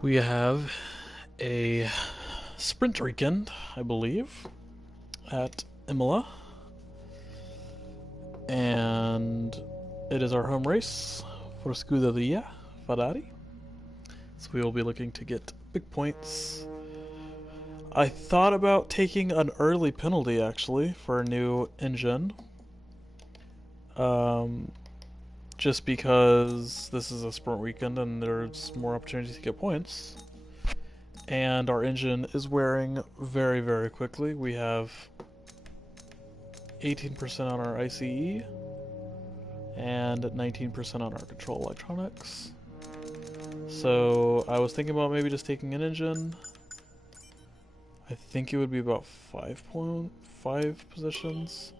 We have a sprint weekend, I believe, at Imola. And it is our home race for Scuderia Ferrari. So we will be looking to get big points. I thought about taking an early penalty actually for a new engine. Just because this is a sprint weekend and there's more opportunities to get points. And our engine is wearing very, very quickly. We have 18% on our ICE and 19% on our control electronics. So I was thinking about maybe just taking an engine. I think it would be about 5.5 positions.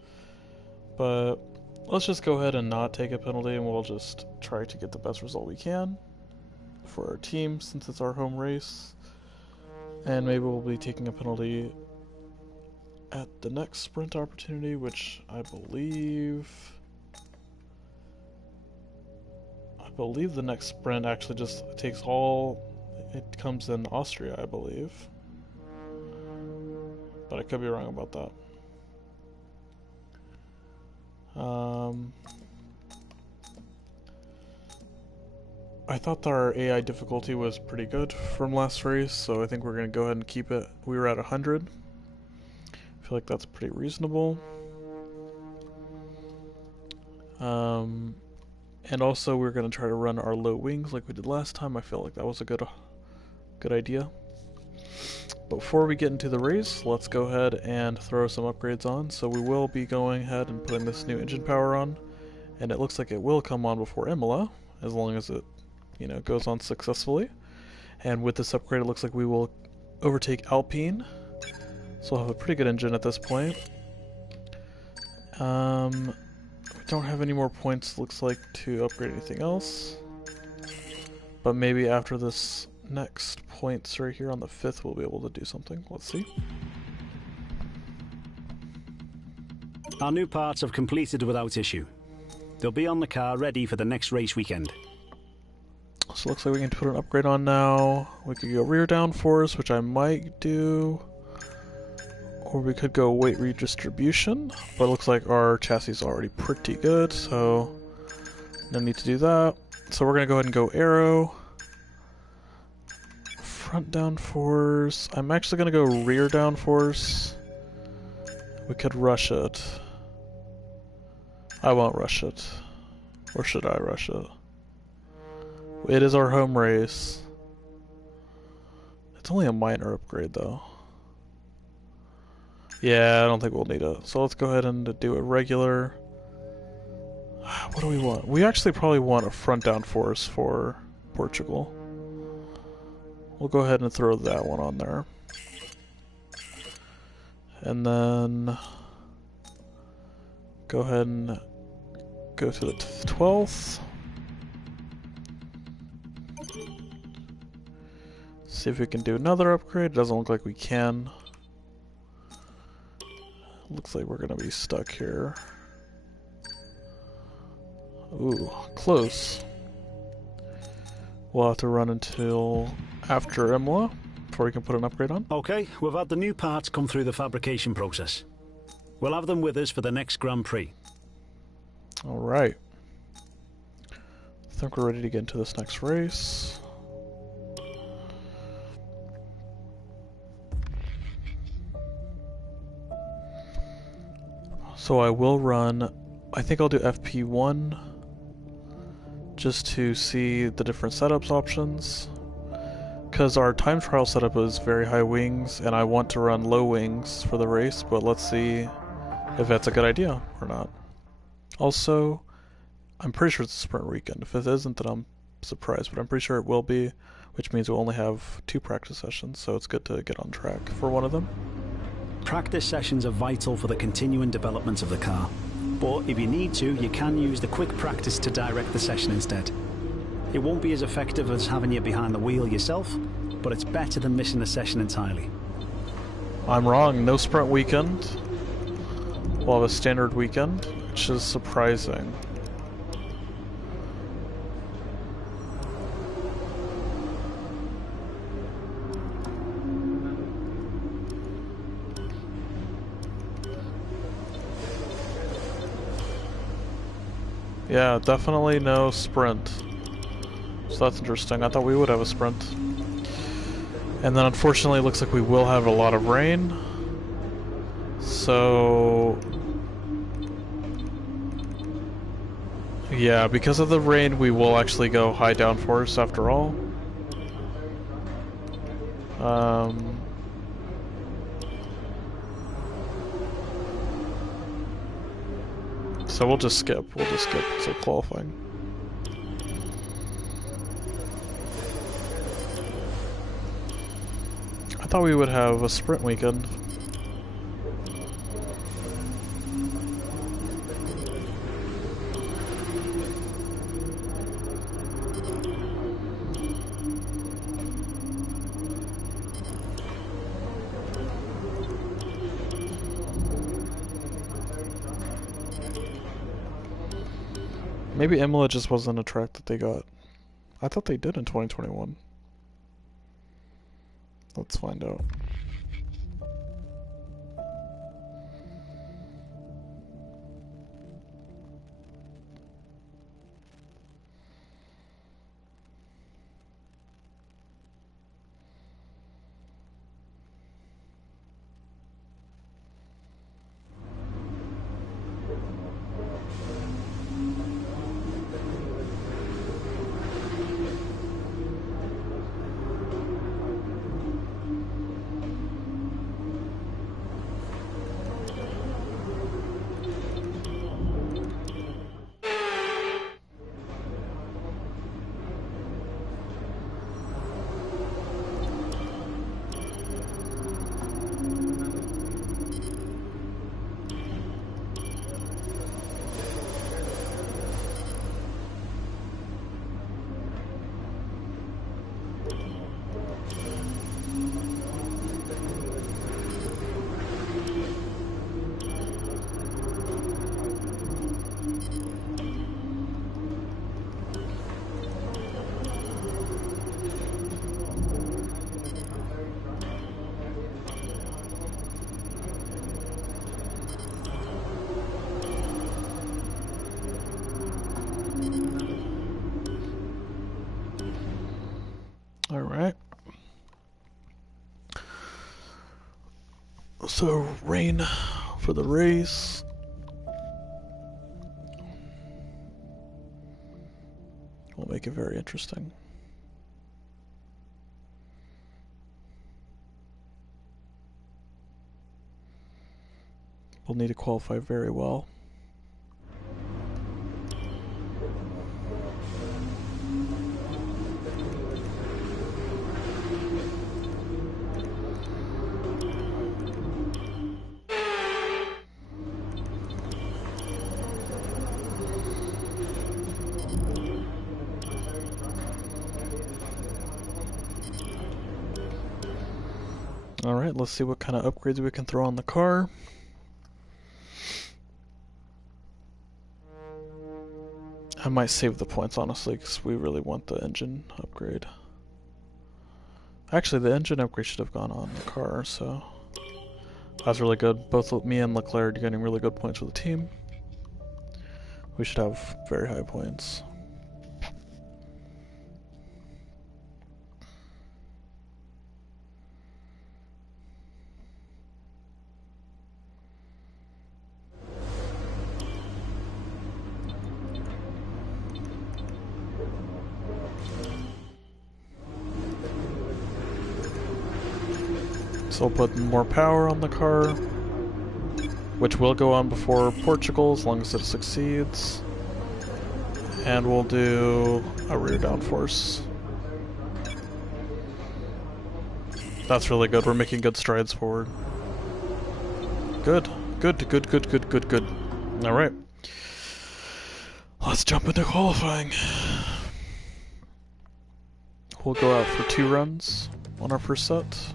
But let's just go ahead and not take a penalty and we'll just try to get the best result we can for our team since it's our home race. And maybe we'll be taking a penalty at the next sprint opportunity, which I believe the next sprint actually just takes all, it comes in Austria, I believe. But I could be wrong about that. I thought our AI difficulty was pretty good from last race, so I think we're going to go ahead and keep it. We were at 100. I feel like that's pretty reasonable. And also we're going to try to run our low wings like we did last time. I feel like that was a good idea. But before we get into the race, let's go ahead and throw some upgrades on. So we will be going ahead and putting this new engine power on, and it looks like it will come on before Imola, as long as it, goes on successfully. And with this upgrade, it looks like we will overtake Alpine. So we'll have a pretty good engine at this point. We don't have any more points, looks like, to upgrade anything else. But maybe after this next points right here on the 5th, we'll be able to do something. Let's see. Our new parts have completed without issue. They'll be on the car ready for the next race weekend. So it looks like we can put an upgrade on now. We could go rear downforce, which I might do. Or we could go weight redistribution. But it looks like our chassis is already pretty good, so no need to do that. So we're going to go ahead and go aero. Front downforce. I'm actually going to go rear downforce. We could rush it. I won't rush it. Or should I rush it? It is our home race. It's only a minor upgrade though. Yeah, I don't think we'll need it. So let's go ahead and do a regular. What do we want? We actually probably want a front downforce for Portugal. We'll go ahead and throw that one on there. And then go ahead and go to the 12th. See if we can do another upgrade. Doesn't look like we can. Looks like we're gonna be stuck here. Ooh, close. We'll have to run until after Imola before we can put an upgrade on. Okay, we've had the new parts come through the fabrication process. We'll have them with us for the next Grand Prix. Alright. I think we're ready to get into this next race. So I will run, I think I'll do FP1 just to see the different setups options, because our time trial setup is very high wings and I want to run low wings for the race, but let's see if that's a good idea or not. Also, I'm pretty sure it's a sprint weekend. If it isn't, then I'm surprised, but I'm pretty sure it will be, which means we'll only have 2 practice sessions, so it's good to get on track for one of them. Practice sessions are vital for the continuing development of the car. But if you need to, you can use the quick practice to direct the session instead. It won't be as effective as having you behind the wheel yourself, but it's better than missing the session entirely. I'm wrong, no sprint weekend. We'll have a standard weekend, which is surprising. Yeah, definitely no sprint. So that's interesting. I thought we would have a sprint. And then unfortunately it looks like we will have a lot of rain. So... yeah, because of the rain we will actually go high downforce after all. So we'll just skip to qualifying. I thought we would have a sprint weekend. Maybe Imola just wasn't a track that they got. I thought they did in 2021. Let's find out. Alright. So, rain for the race. Will make it very interesting. We'll need to qualify very well. Alright, let's see what kind of upgrades we can throw on the car. I might save the points, honestly, because we really want the engine upgrade. Actually, the engine upgrade should have gone on the car, so... that's really good. Both me and Leclerc are getting really good points for the team. We should have very high points. So we'll put more power on the car, which will go on before Portugal as long as it succeeds. And we'll do a rear downforce. That's really good. We're making good strides forward. Good. Good. Alright. Let's jump into qualifying. We'll go out for 2 runs on our first set.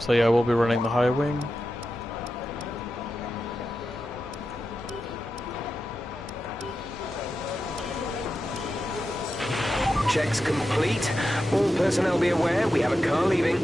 So yeah, we'll be running the high wing. Checks complete. All personnel be aware, we have a car leaving.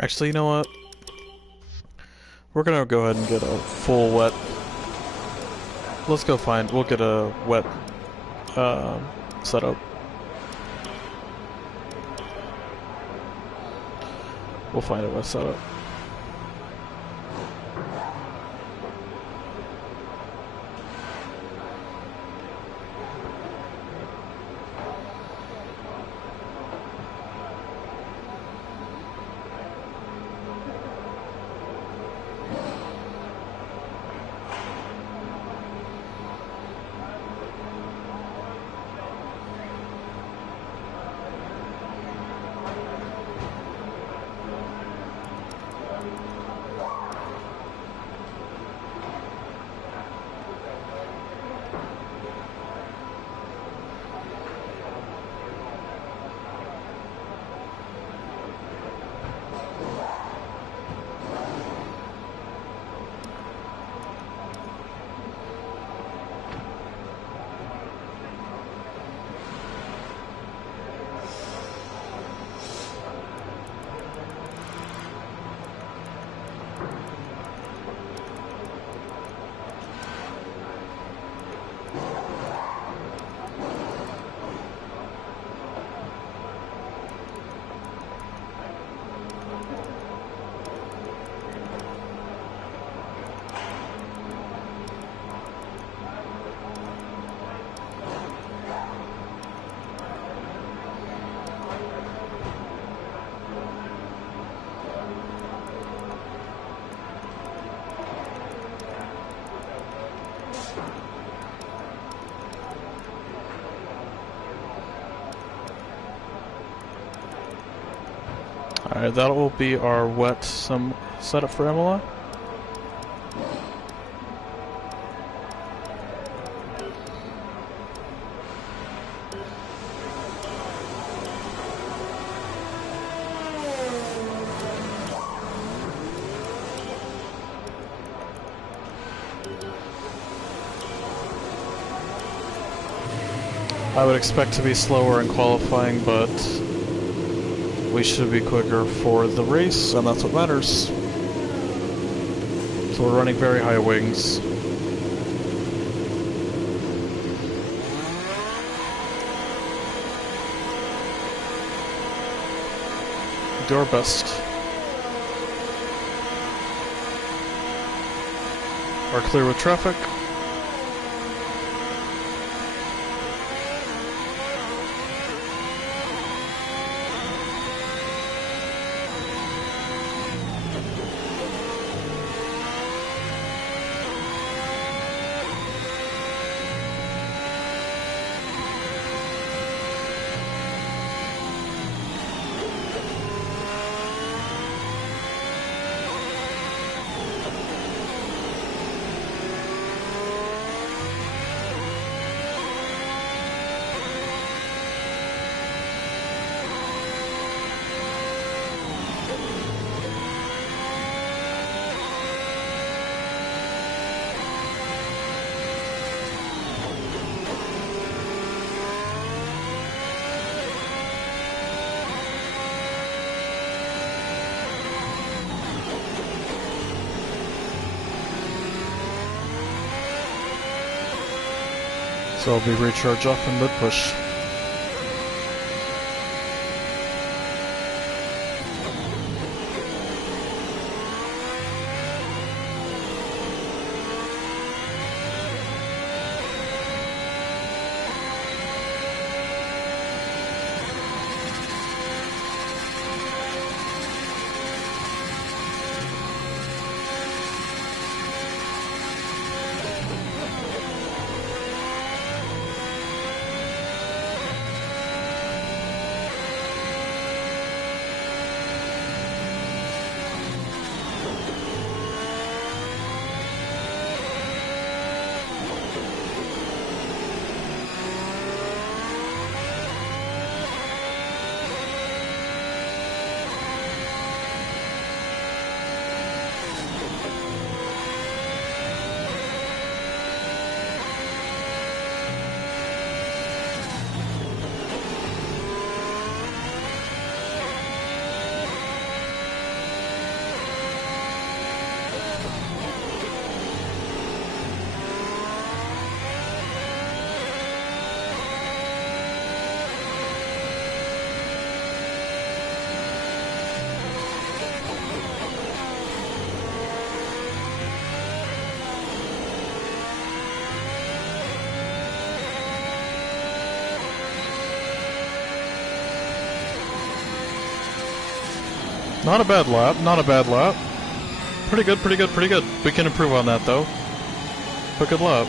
Actually, you know what? We're gonna go ahead and get a full wet. Let's go find. We'll get a wet setup. We'll find a wet setup. Alright, that will be our wet setup for Imola. I would expect to be slower in qualifying, but we should be quicker for the race, and that's what matters. So we're running very high wings. Do our best. Are clear with traffic. So I'll be recharge off and mid push. Not a bad lap, not a bad lap. Pretty good, pretty good, pretty good. We can improve on that though. But good lap.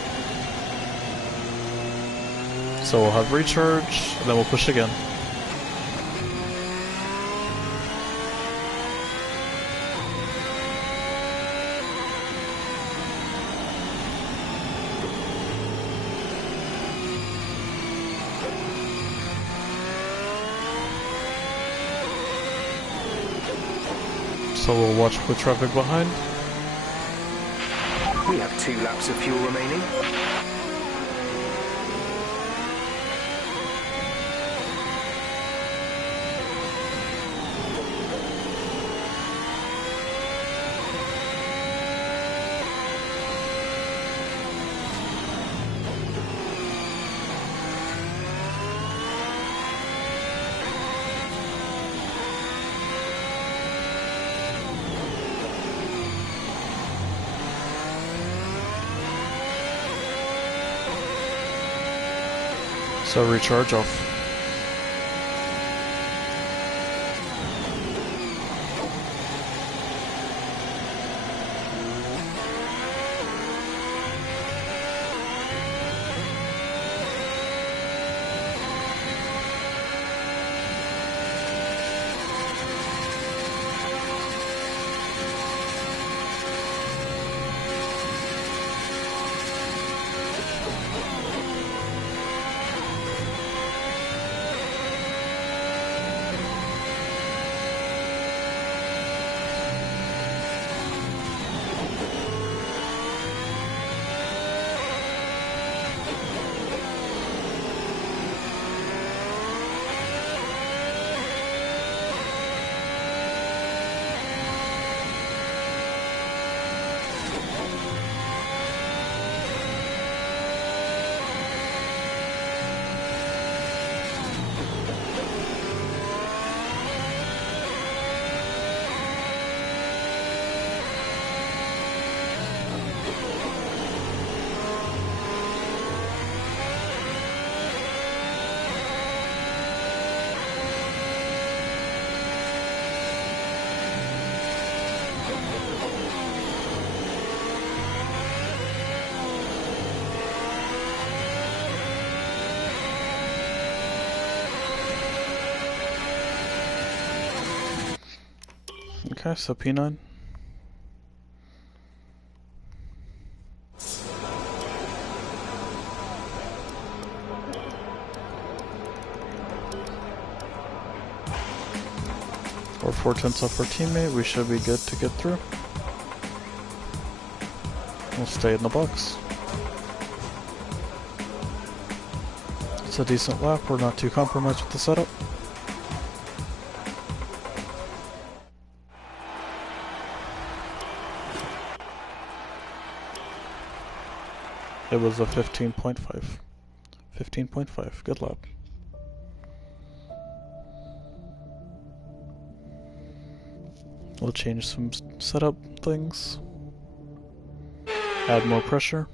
So we'll have recharge, and then we'll push again. So we'll watch with traffic behind. We have 2 laps of fuel remaining. So recharge off. Okay, so P9. Or 4/10 off our teammate, we should be good to get through. We'll stay in the box. It's a decent lap, we're not too compromised with the setup. It was a 15.5. 15.5, good lap. We'll change some setup things. Add more pressure.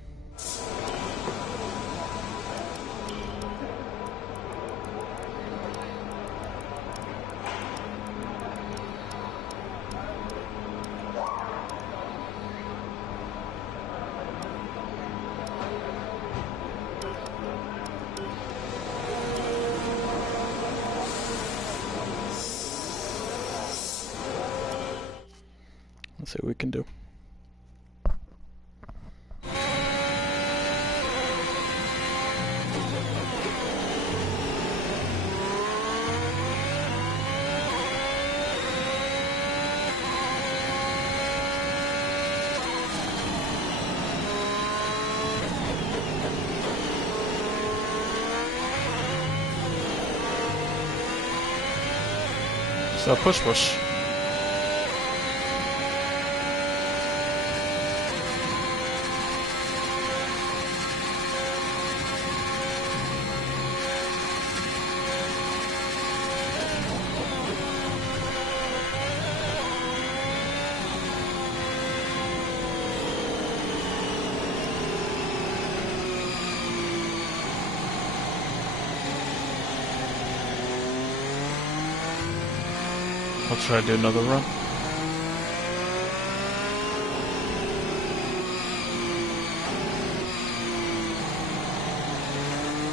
Let's see what we can do. So push push. I'll try to do another run.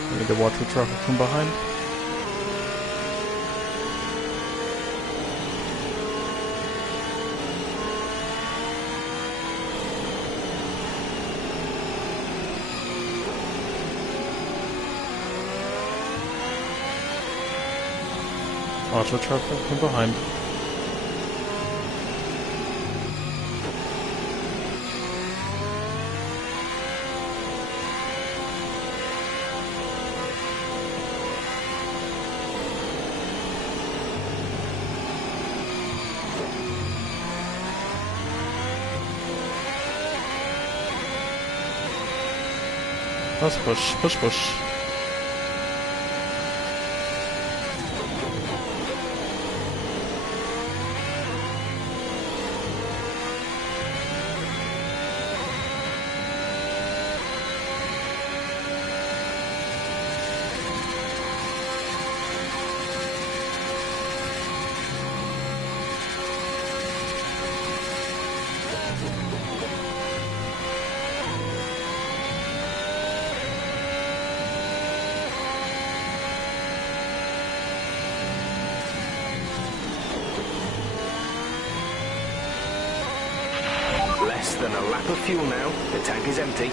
I need to watch the traffic from behind. Watch the traffic from behind. Let's push, push, push. Less than a lap of fuel now. The tank is empty.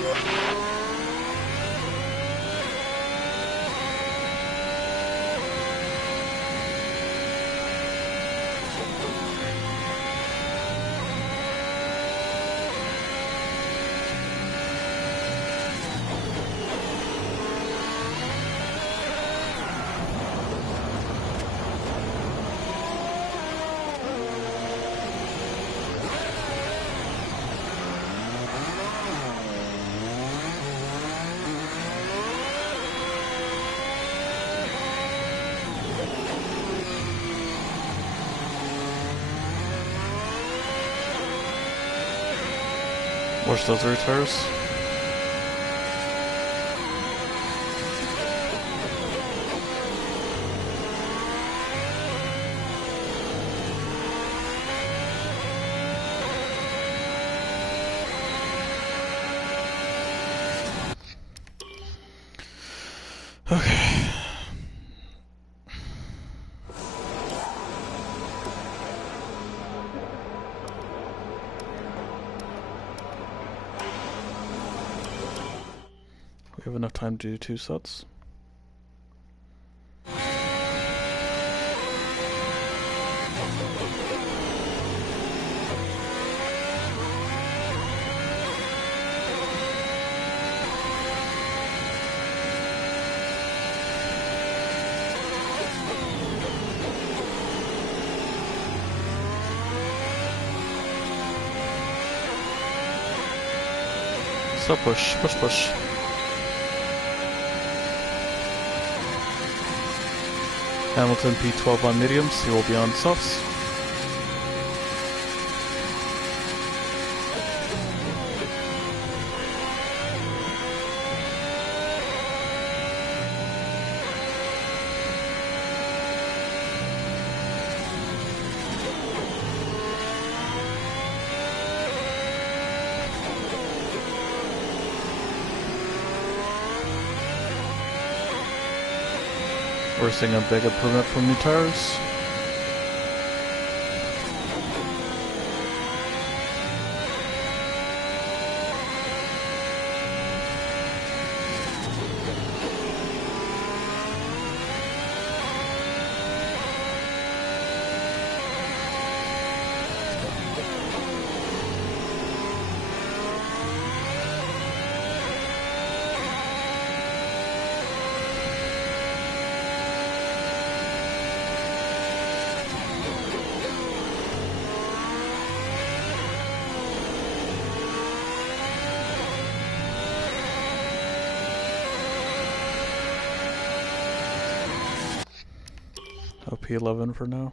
Watch those rear tires. Okay. We have enough time to do 2 sets. So push, push, push. Hamilton P12 on mediums, he will be on softs. We're seeing a big improvement from new tires. P11 for now.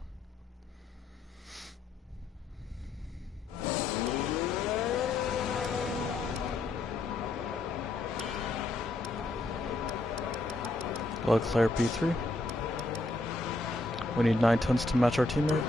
Leclerc P3. We need 9 tons to match our teammate.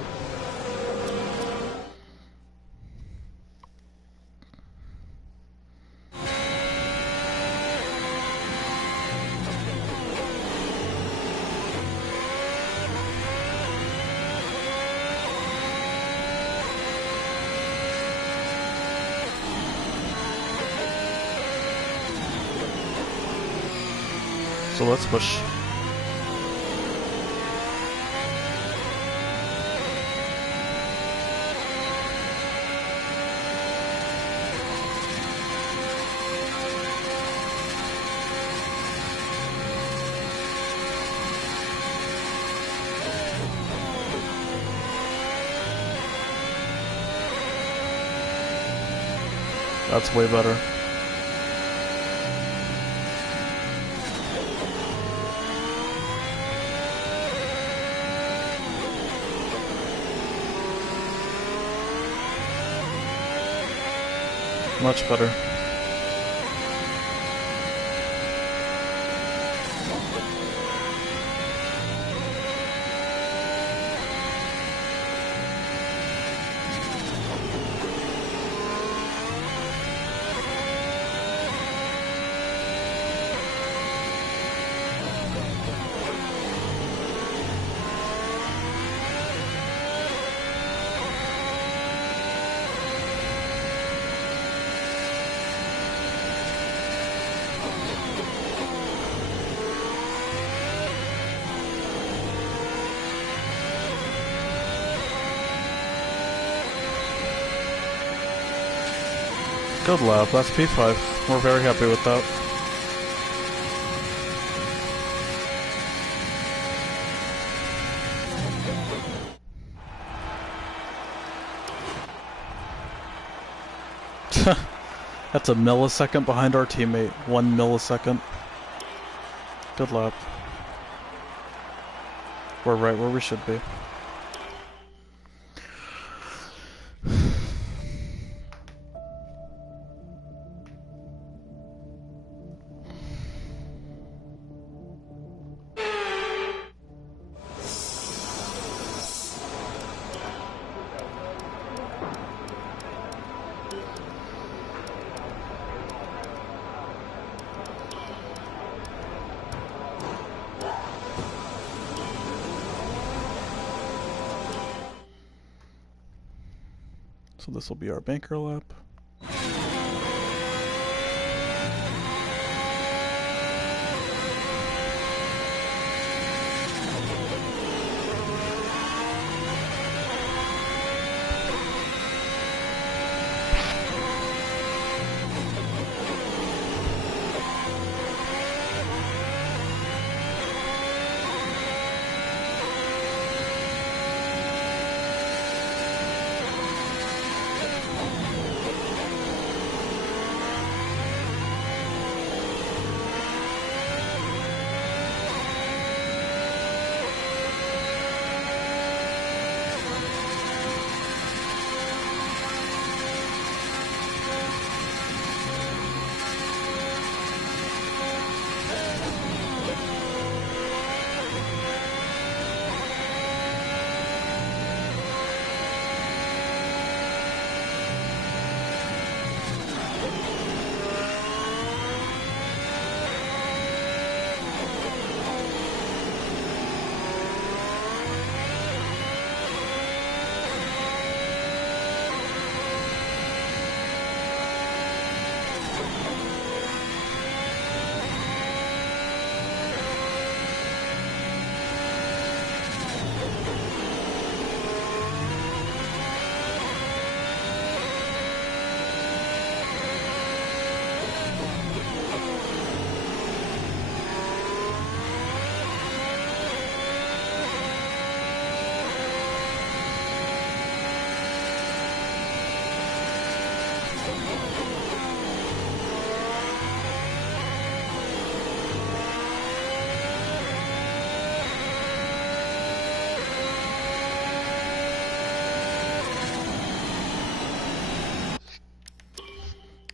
So let's push. That's way better. Much better. Good lap, that's P5. We're very happy with that. That's a millisecond behind our teammate. 1 millisecond. Good lap. We're right where we should be. So this will be our banker lap.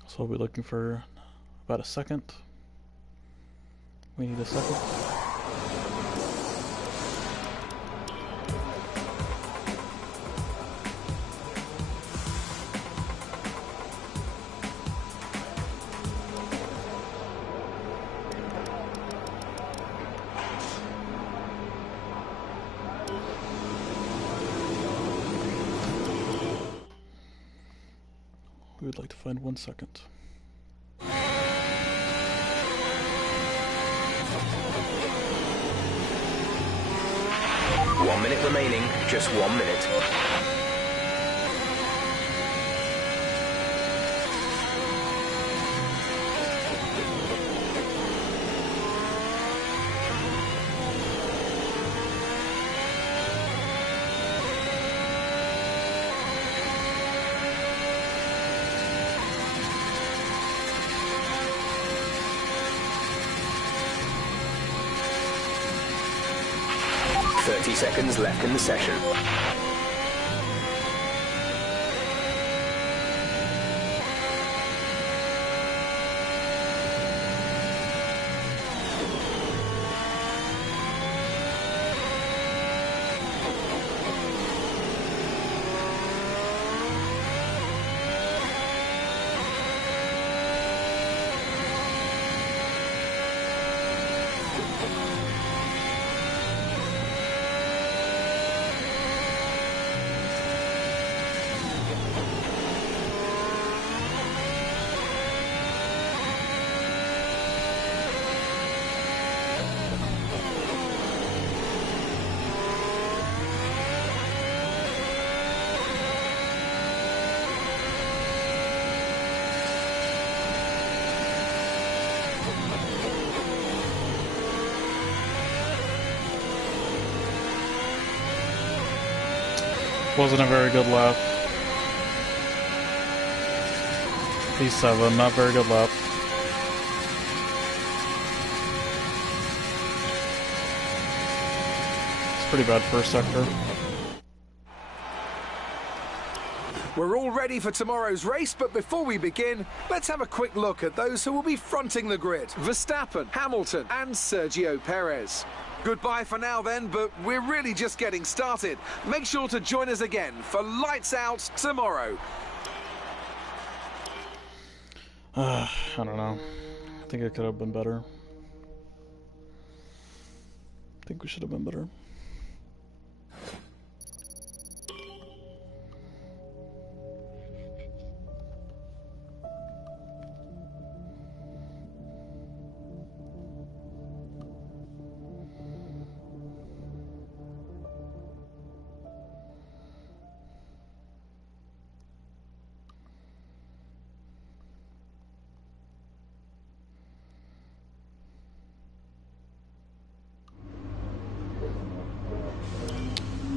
So we'll be looking for about a second. We need a second. We would like to find 1 second. 1 minute remaining. Just 1 minute. Seconds left in the session. Wasn't a very good lap. P7, not very good lap. It's pretty bad first sector. We're all ready for tomorrow's race, but before we begin, let's have a quick look at those who will be fronting the grid. Verstappen, Hamilton and Sergio Perez. Goodbye for now then, but we're really just getting started. Make sure to join us again for Lights Out tomorrow. I don't know. I think it could have been better. I think we should have been better.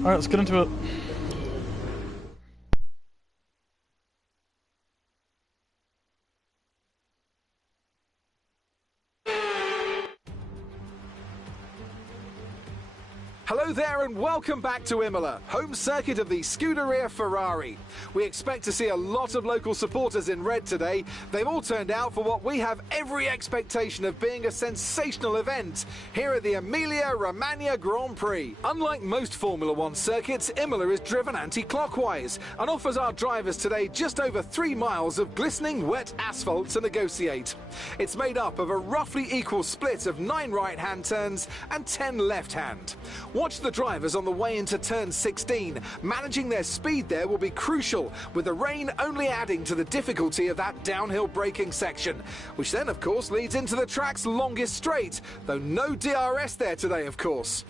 Alright, let's get into it. Hello there and welcome back to Imola, home circuit of the Scuderia Ferrari. We expect to see a lot of local supporters in red today. They've all turned out for what we have every expectation of being a sensational event here at the Emilia-Romagna Grand Prix. Unlike most Formula One circuits, Imola is driven anti-clockwise and offers our drivers today just over 3 miles of glistening wet asphalt to negotiate. It's made up of a roughly equal split of 9 right-hand turns and 10 left-hand. Watch the drivers on the way into turn 16. Managing their speed there will be crucial, with the rain only adding to the difficulty of that downhill braking section, which then of course leads into the track's longest straight, though no DRS there today of course.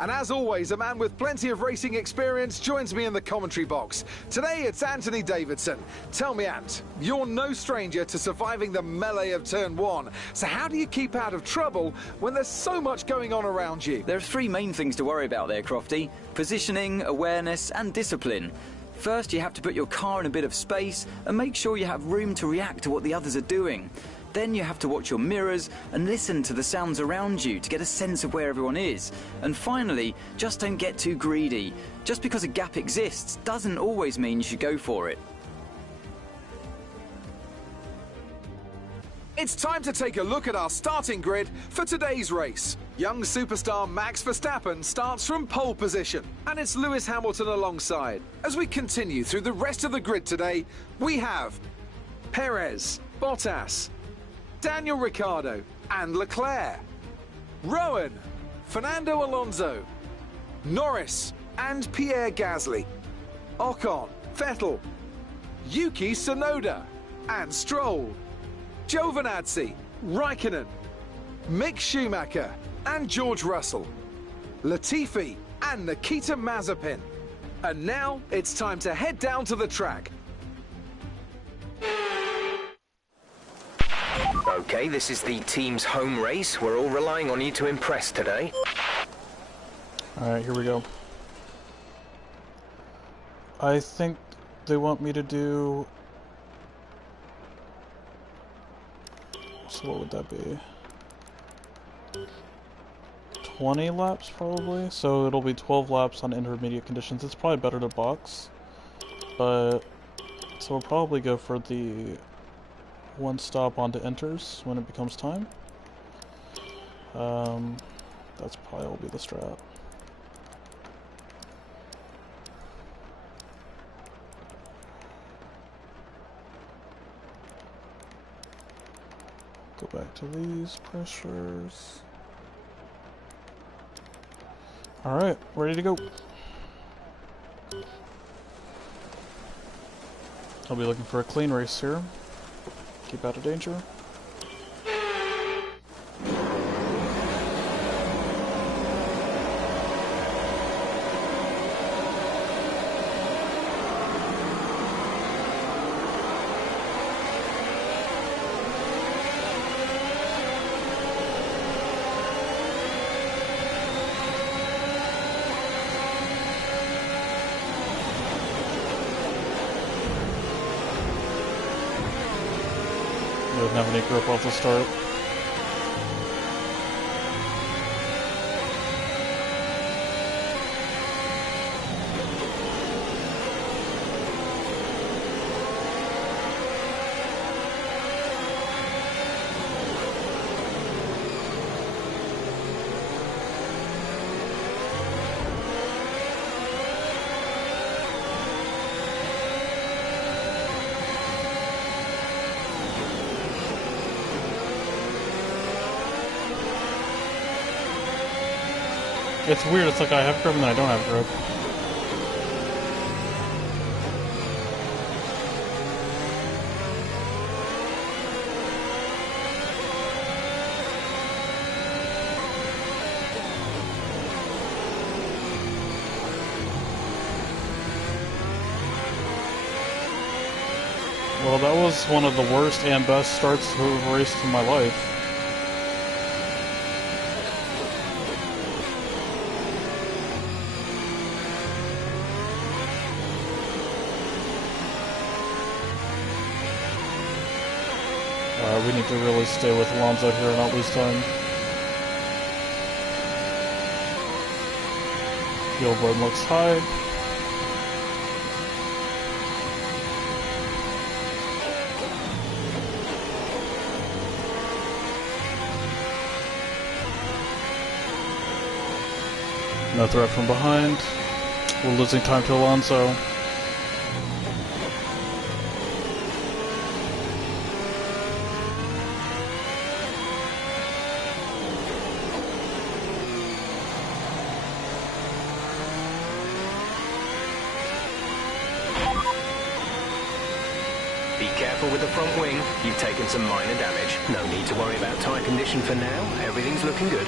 And as always, a man with plenty of racing experience joins me in the commentary box. Today it's Anthony Davidson. Tell me, Ant, you're no stranger to surviving the melee of turn 1. So how do you keep out of trouble when there's so much going on around you? There are 3 main things to worry about there, Crofty. Positioning, awareness and discipline. First, you have to put your car in a bit of space and make sure you have room to react to what the others are doing. Then you have to watch your mirrors and listen to the sounds around you to get a sense of where everyone is. And finally, just don't get too greedy. Just because a gap exists doesn't always mean you should go for it. It's time to take a look at our starting grid for today's race. Young superstar Max Verstappen starts from pole position, and it's Lewis Hamilton alongside. As we continue through the rest of the grid today, we have Perez, Bottas, Daniel Ricciardo and Leclerc, Rowan, Fernando Alonso, Norris and Pierre Gasly, Ocon, Vettel, Yuki Tsunoda and Stroll, Giovinazzi, Raikkonen, Mick Schumacher and George Russell, Latifi and Nikita Mazepin. And now it's time to head down to the track. Okay, this is the team's home race. We're all relying on you to impress today. Alright, here we go. I think they want me to do... So what would that be? 20 laps probably? So it'll be 12 laps on intermediate conditions. It's probably better to box. But... So we'll probably go for the... one stop onto inters when it becomes time. That's probably will be the strat. Go back to these pressures. Alright, ready to go. I'll be looking for a clean race here. Keep out of danger. Didn't have any grip off the start. It's weird, it's like I have grip and then I don't have grip. Well, that was one of the worst and best starts to a race in my life. We need to really stay with Alonso here and not lose time. Fuel burn looks high. No threat from behind. We're losing time to Alonso. Be careful with the front wing. You've taken some minor damage. No need to worry about tyre condition for now. Everything's looking good.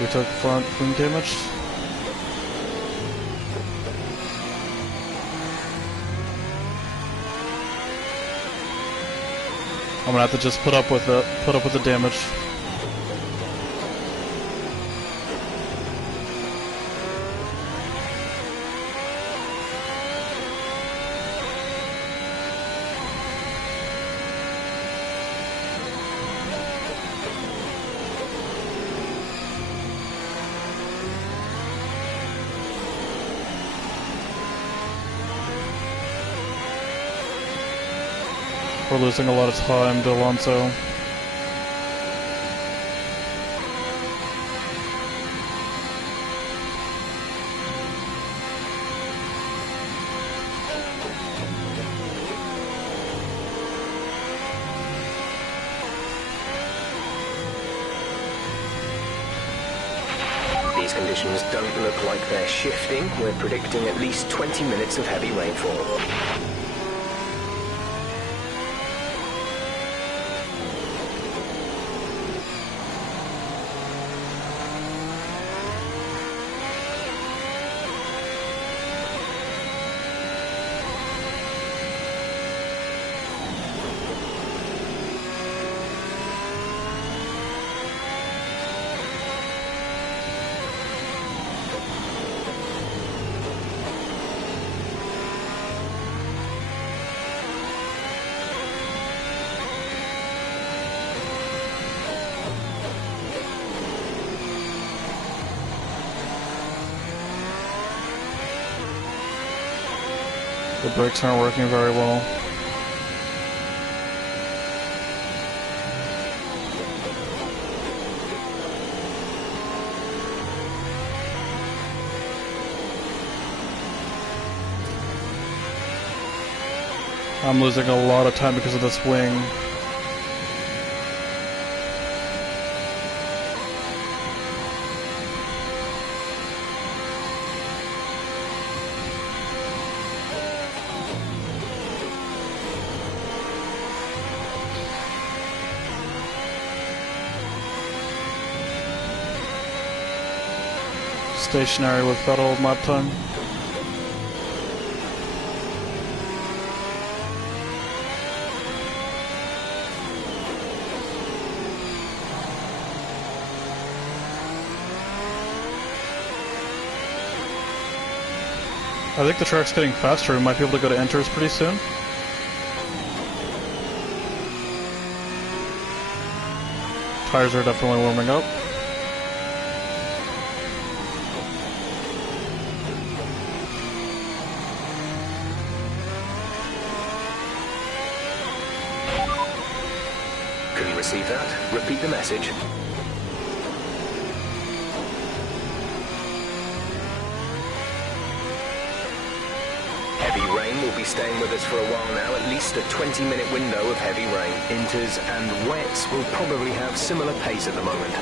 We took front wing damage. I'm gonna have to just put up with the damage. We're losing a lot of time to Alonso. These conditions don't look like they're shifting. We're predicting at least 20 minutes of heavy rainfall. The brakes aren't working very well. I'm losing a lot of time because of this wing. Stationary with that old lap time. I think the track's getting faster. We might be able to go to Enters pretty soon. Tires are definitely warming up. Couldn't receive that. Repeat the message. Heavy rain will be staying with us for a while now, at least a 20-minute window of heavy rain. Inters and wets will probably have similar pace at the moment.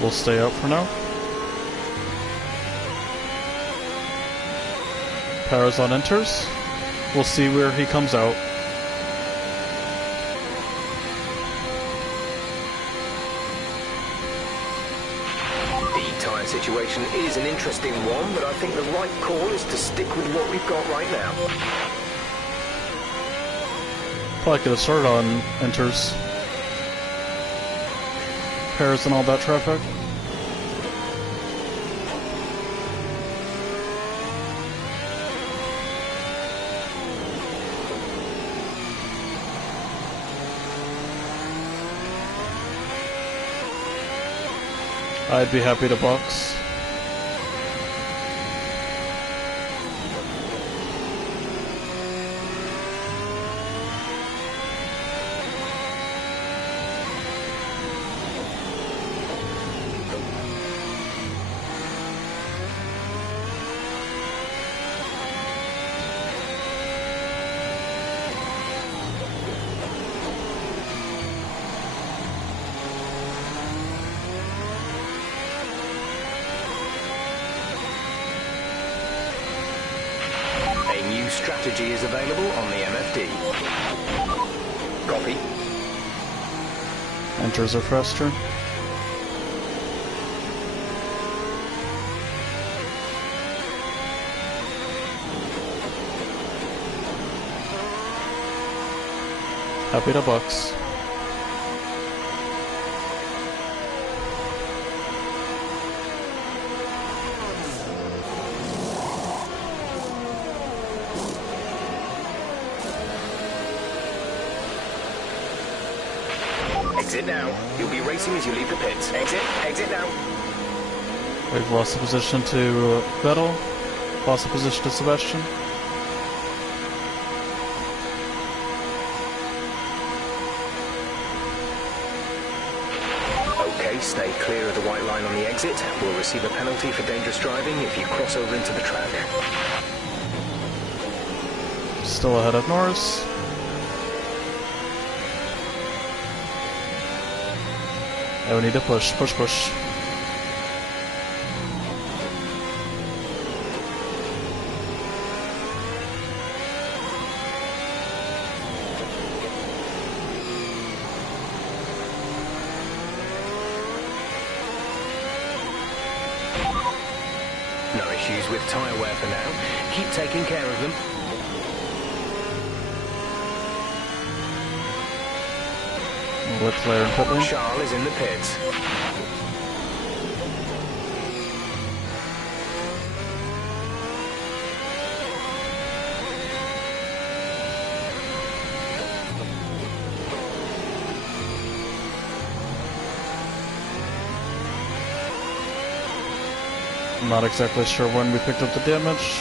We'll stay out for now. Power's on Enters. We'll see where he comes out. Situation is an interesting one, but I think the right call is to stick with what we've got right now. Probably could have started on Enters. Pairs and all that traffic. I'd be happy to box. Strategy is available on the MFD. Copy. Enters are faster. Happy to box. Exit now. You'll be racing as you leave the pits. Exit now. We've lost the position to Vettel. Lost the position to Sebastian. Okay, stay clear of the white line on the exit. We'll receive a penalty for dangerous driving if you cross over into the track. Still ahead of Norris. And we need to push. No issues with tyre wear for now. Keep taking care of them. Leclerc and pit lane. Charles is in the pits. I'm not exactly sure when we picked up the damage.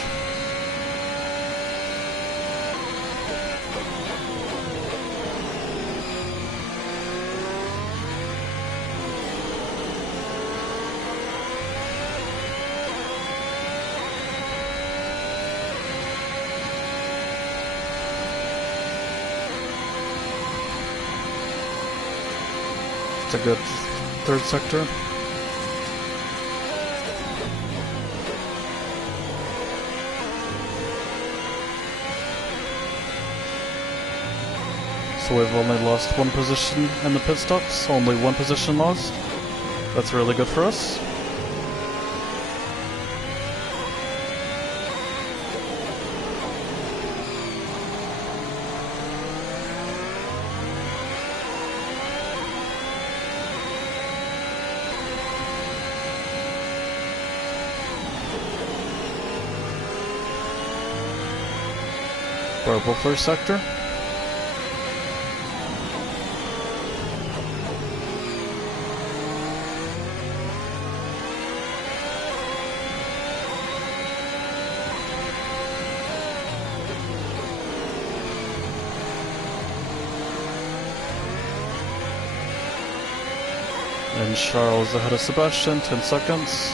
It's a good third sector. So we've only lost one position in the pit stops, only one position lost. That's really good for us. Purple first sector. And Charles ahead of Sebastian, 10 seconds.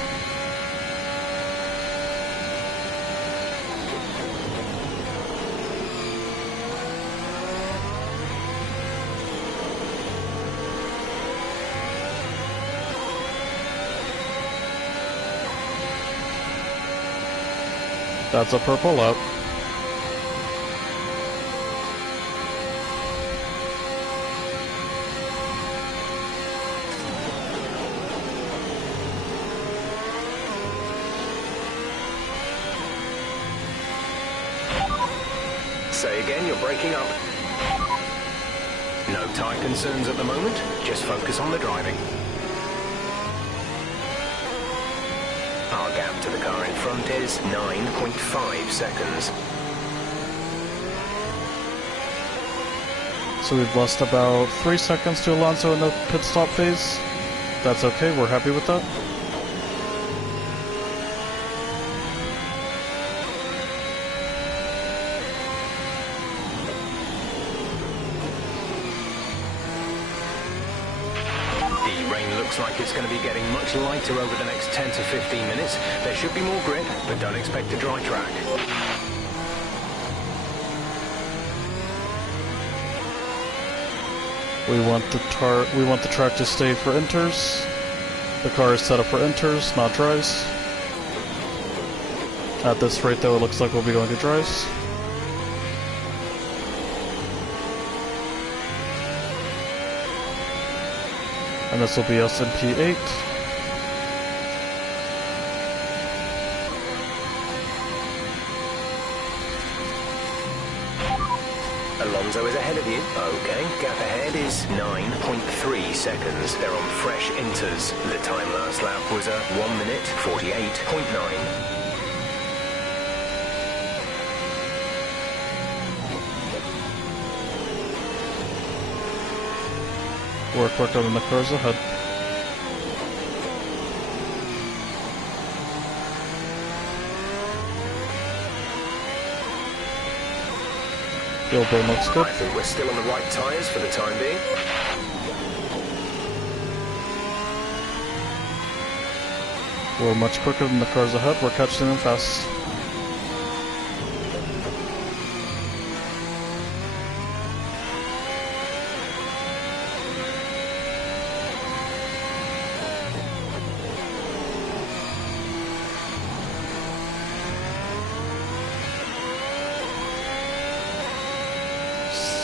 That's a purple lap. Say again, you're breaking up. No tyre concerns at the moment, just focus on the driving. Our gap to the car in front is 9.5 seconds. So we've lost about 3 seconds to Alonso in the pit stop phase. That's okay, we're happy with that. Looks like it's going to be getting much lighter over the next 10 to 15 minutes. There should be more grip, but don't expect a dry track. We want the track to stay for inters. The car is set up for inters, not dries. At this rate though, it looks like we'll be going to dries. And this will be us in P8. Alonso is ahead of you. Okay, gap ahead is 9.3 seconds. They're on fresh inters. The time last lap was a 1 minute 48.9. Work quicker than the cars ahead. Fuel burn looks good. I think we're still on the right tyres for the time being. We're much quicker than the cars ahead. We're catching them fast.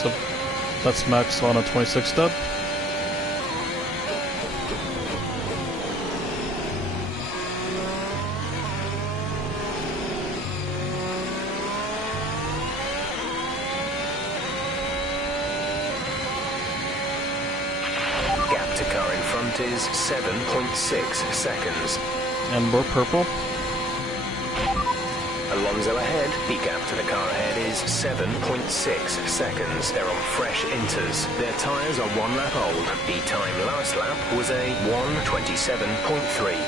So that's Max on a 26 step. Gap to car in front is 7.6 seconds. And we're purple. Alonso ahead. The gap to the car ahead is 7.6 seconds. They're on fresh inters. Their tyres are 1 lap old. The time last lap was a 1:27.3.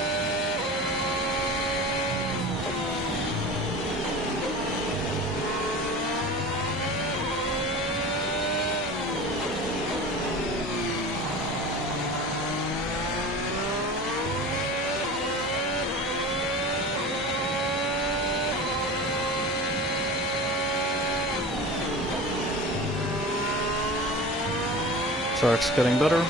Track's getting better.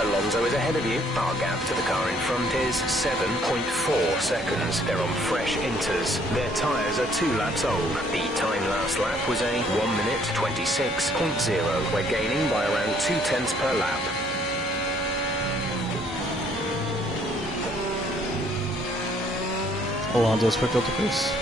Alonso is ahead of you. Our gap to the car in front is 7.4 seconds. They're on fresh inters. Their tyres are 2 laps old. The time last lap was a 1 minute 26.0. We're gaining by around 0.2 per lap. Alonso's picked up the pace.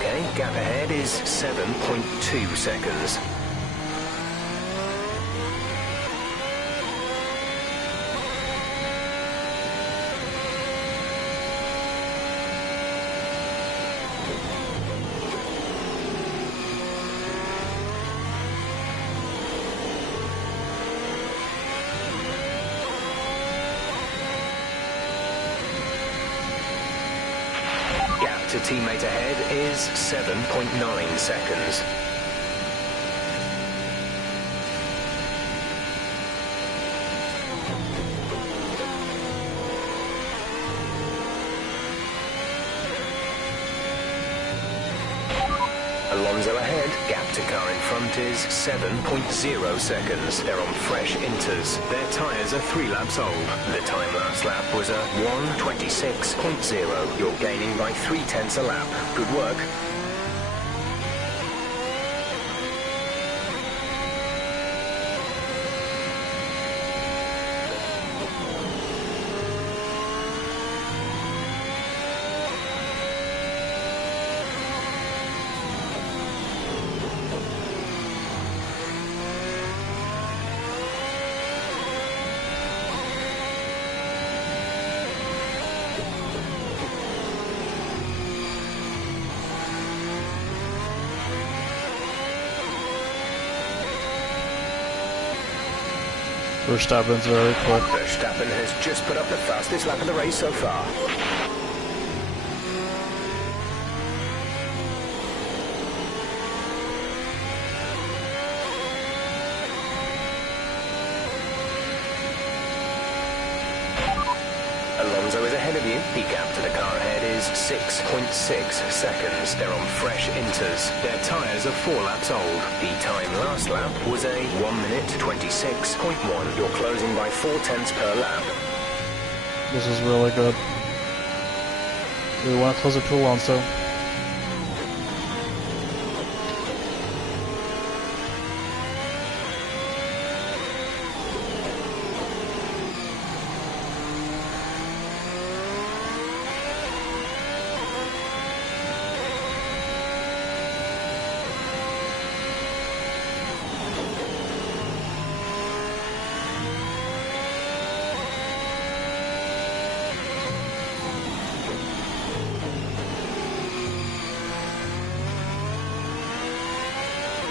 Okay, gap ahead is 7.2 seconds. To teammate ahead is 7.9 seconds. Alonso ahead, gap to car in front is 7.0 seconds. They're on fresh inters. Their tyres are 3 laps old. The time last lap was a 1:26.0. You're gaining by 0.3 a lap. Good work. Verstappen's very quick. Verstappen has just put up the fastest lap of the race so far. Alonso is ahead of you. The gap to the car ahead is 6.6 seconds. They're on fresh inters. Their tyres are 4 laps old. The time last lap was a 1 minute 26.1. You're closing by 0.4 per lap. This is really good. We want to close it to Alonso.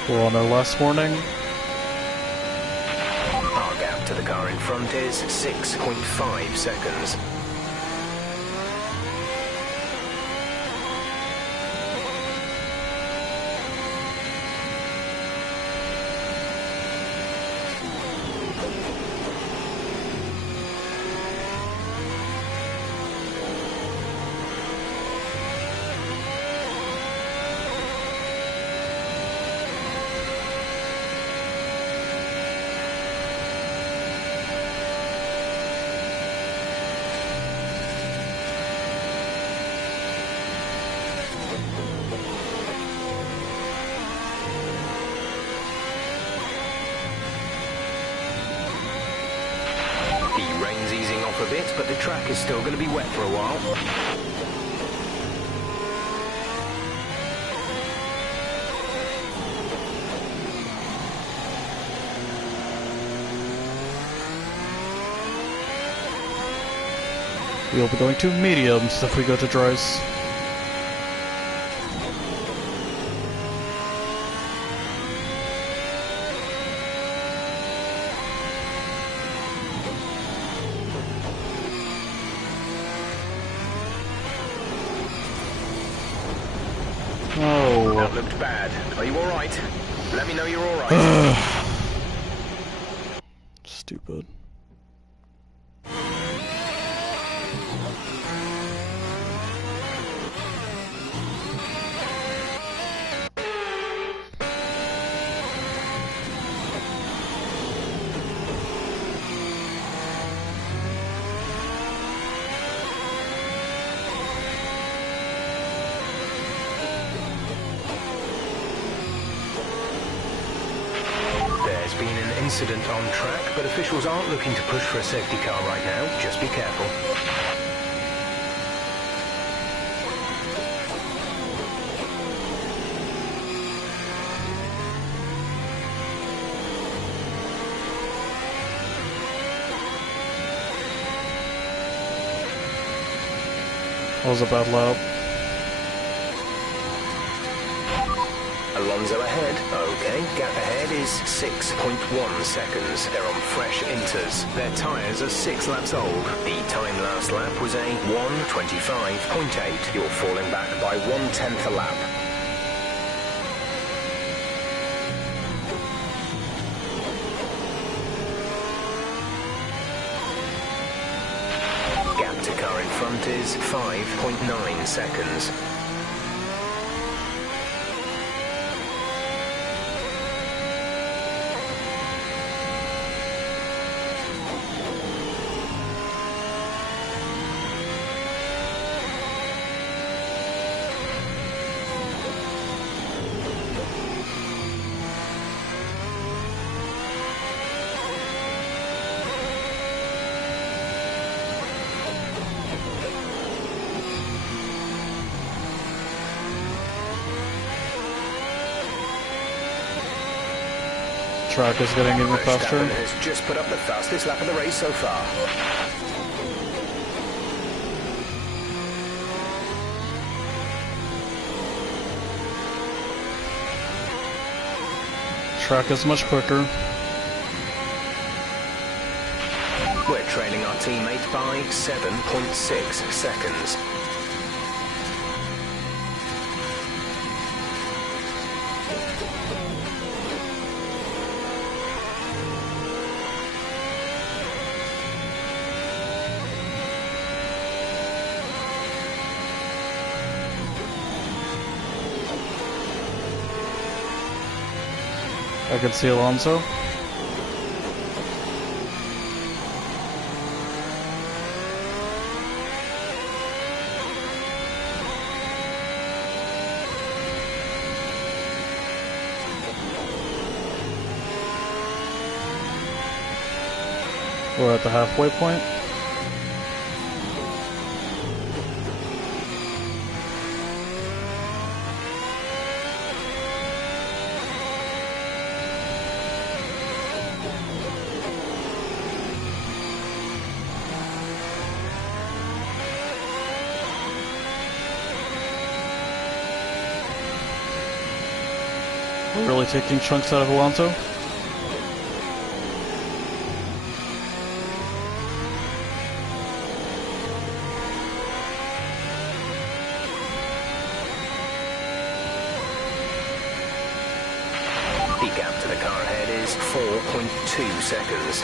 We're on our last warning. Our gap to the car in front is 6.5 seconds. a bit, but the track is still going to be wet for a while. We'll be going to mediums if we go to dries. Oh. That looked bad. Are you alright? Let me know you're alright. Stupid. There's been an incident on track, but officials aren't looking to push for a safety car right now. Just be careful. That was a bad lap. Alonso ahead. Okay, gap ahead is 6.1 seconds. They're on fresh inters. Their tyres are 6 laps old. The time last lap was a 1:25.8. You're falling back by 1/10 a lap. Gap to car in front is 5.9 seconds. Track is getting even faster. Verstappen has just put up the fastest lap of the race so far. Track is much quicker. We're trailing our teammate by 7.6 seconds. I can see Alonso. We're at the halfway point. We're really taking chunks out of Alonso. The gap to the car ahead is 4.2 seconds.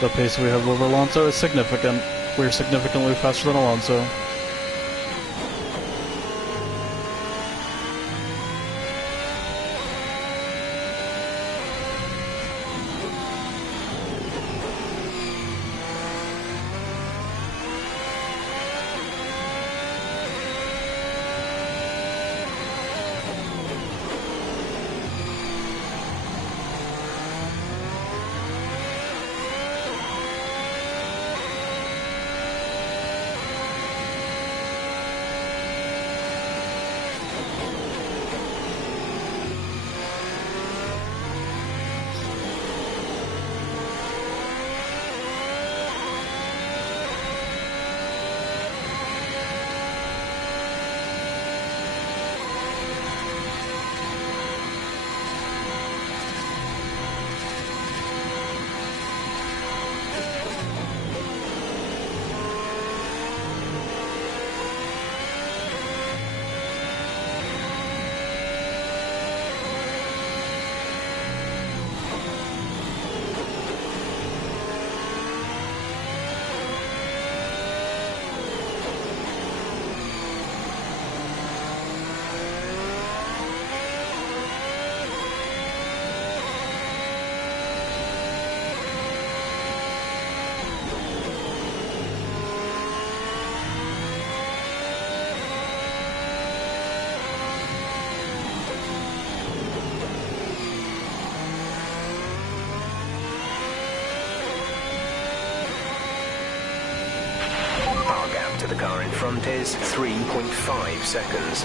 The pace we have over Alonso is significant. We're significantly faster than Alonso. To the car in front is 3.5 seconds.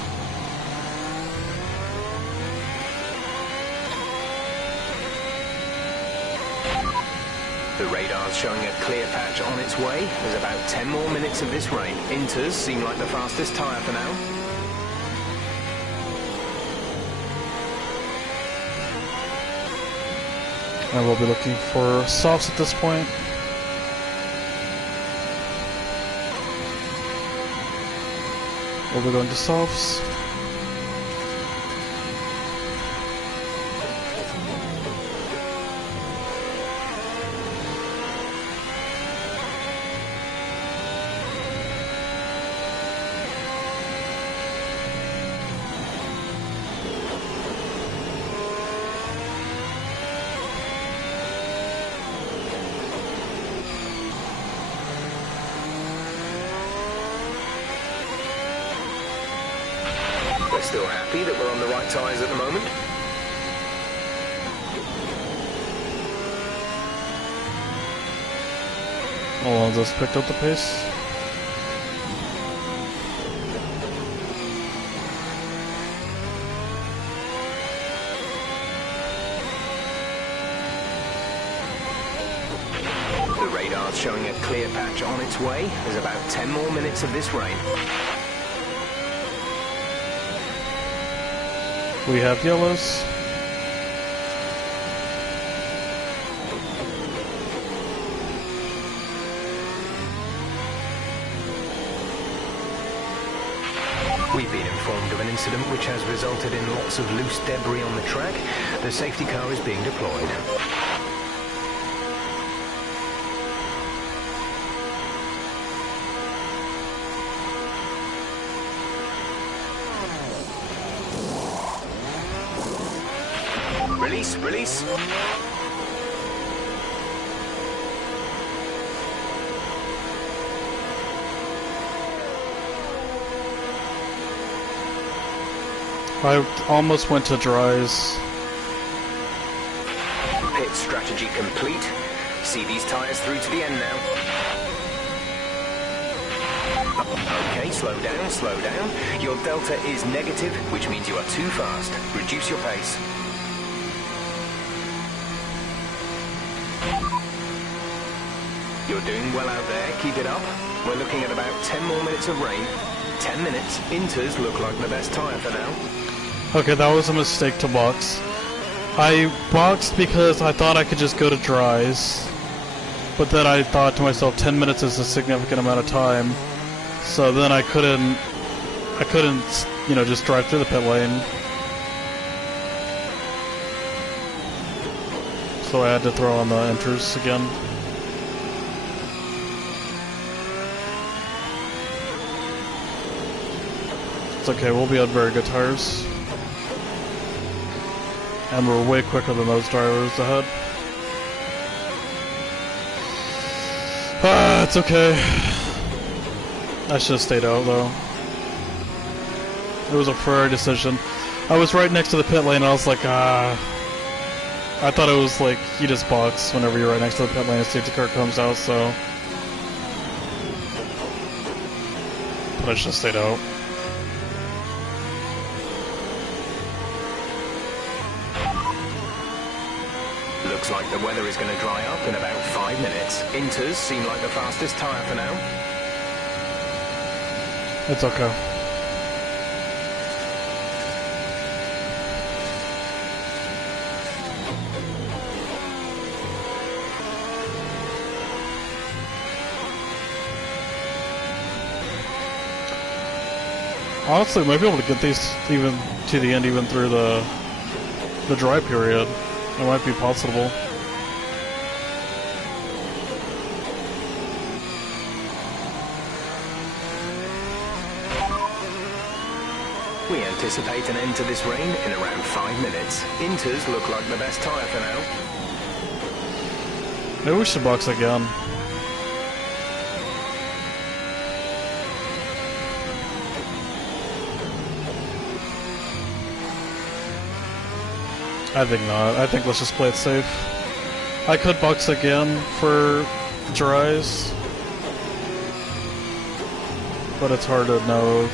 The radar's showing a clear patch on its way. There's about 10 more minutes of this rain. Inters seem like the fastest tyre for now. And we'll be looking for softs at this point. We'll be going to softs. We're still happy that we're on the right tyres at the moment. Alonso's picked up the pace. The radar's showing a clear patch on its way. There's about 10 more minutes of this rain. We have yellows. We've been informed of an incident which has resulted in lots of loose debris on the track. The safety car is being deployed. Release, release. I almost went to dries. Pit strategy complete. See these tyres through to the end now. Okay, slow down, slow down. Your delta is negative, which means you are too fast. Reduce your pace. You're doing well out there, keep it up. We're looking at about 10 more minutes of rain. 10 minutes. Inters look like the best tyre for now. Okay, that was a mistake to box. I boxed because I thought I could just go to dries. But then I thought to myself 10 minutes is a significant amount of time. So then I couldn't, you know, just drive through the pit lane. So I had to throw on the enters again. It's okay, we'll be on very good tires. And we're way quicker than those drivers ahead. Ah, it's okay. I should have stayed out though. It was a Ferrari decision. I was right next to the pit lane and I was like, ah. I thought it was like, you just box whenever you're right next to the pit lane and safety car comes out, so. But I should have stayed out. Looks like the weather is going to dry up in about 5 minutes. Inters seem like the fastest tyre for now. It's okay. Honestly, we might be able to get these even to the end, even through the dry period. It might be possible. We anticipate an end to this rain in around 5 minutes. Inters look like the best tyre for now. Maybe we should box again. I think not. I think let's just play it safe. I could box again for dries, but it's hard to know.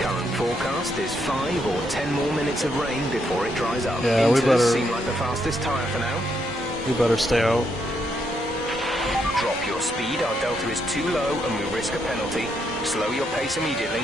Current forecast is 5 or 10 more minutes of rain before it dries up. Yeah, we Inters better- seem like the fastest tyre for now. We better stay out. Drop your speed, our delta is too low and we risk a penalty. Slow your pace immediately.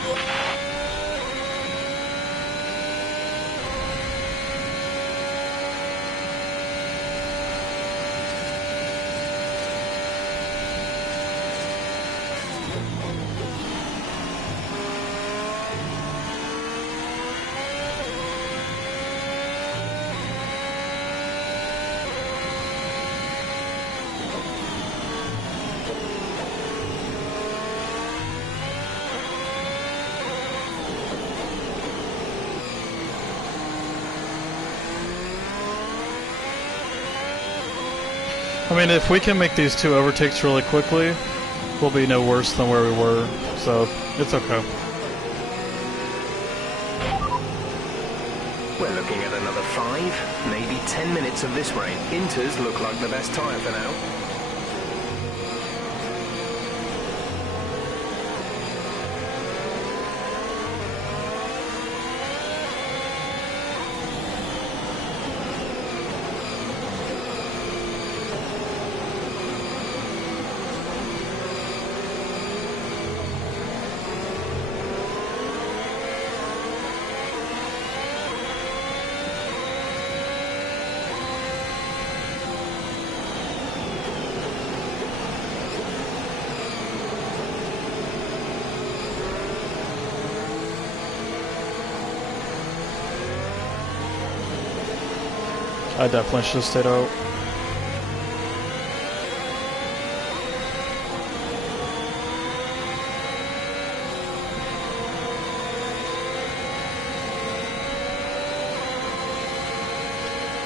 I mean, if we can make these two overtakes really quickly, we'll be no worse than where we were, so it's okay. We're looking at another 5, maybe 10 minutes of this rain. Inters look like the best tyre for now. I definitely should have stayed out.